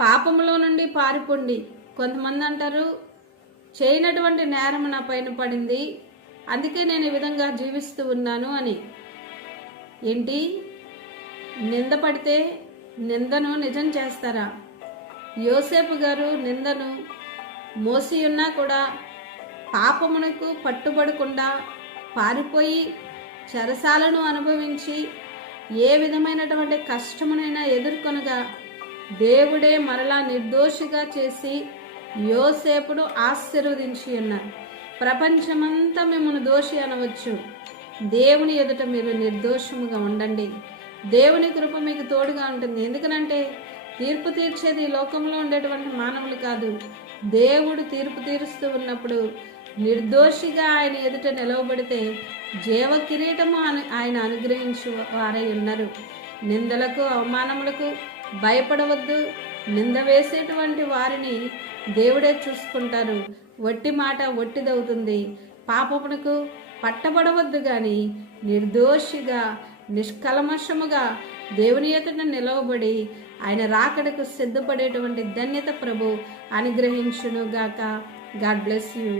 పాపములో నుండి పారిపోండి. కొంతమంది అంటారు చేయనటువంటి నేరం నా పైన పడింది. అందుకే నేను ఈ విధంగా జీవిస్తూ ఉన్నాను అని. ఏంటి? నింద పడితే నిందను నిజం చేస్తారా? యోసేపు గారు నిందను మోసి ఉన్నా కూడా పాపమునకు పట్టుబడకుండా పారిపోయి చెరసాలను అనుభవించి ఏ విధమైనటువంటి కష్టమునైనా ఎదుర్కొనగా దేవుడే మరలా నిర్దోషిగా చేసి యోసేపుడు ఆశీర్వదించి ఉన్నారు. ప్రపంచమంతా మిమ్మల్ని దోషి అనవచ్చు. దేవుని ఎదుట మీరు నిర్దోషముగా ఉండండి. దేవుని కృప మీకు తోడుగా ఉంటుంది. ఎందుకనంటే తీర్పు తీర్చేది ఈ లోకంలో ఉండేటువంటి మానవులు కాదు. దేవుడు తీర్పు తీరుస్తూ ఉన్నప్పుడు నిర్దోషిగా ఆయన ఎదుట నిలవబడితే జీవ కిరీటము ఆయన అనుగ్రహించు వారై ఉన్నారు. నిందలకు అవమానములకు భయపడవద్దు. నింద వేసేటువంటి వారిని దేవుడే చూసుకుంటారు. వట్టి మాట వట్టిదవుతుంది పాపమునకు పట్టబడవద్దు గాని నిర్దోషిగా నిష్కలమషముగా దేవుని ఎదుట నిలవబడి ఆయన రాకడకు సిద్ధపడేటువంటి ధన్యత ప్రభు అనుగ్రహించును గాక గాడ్ బ్లెస్ యూ.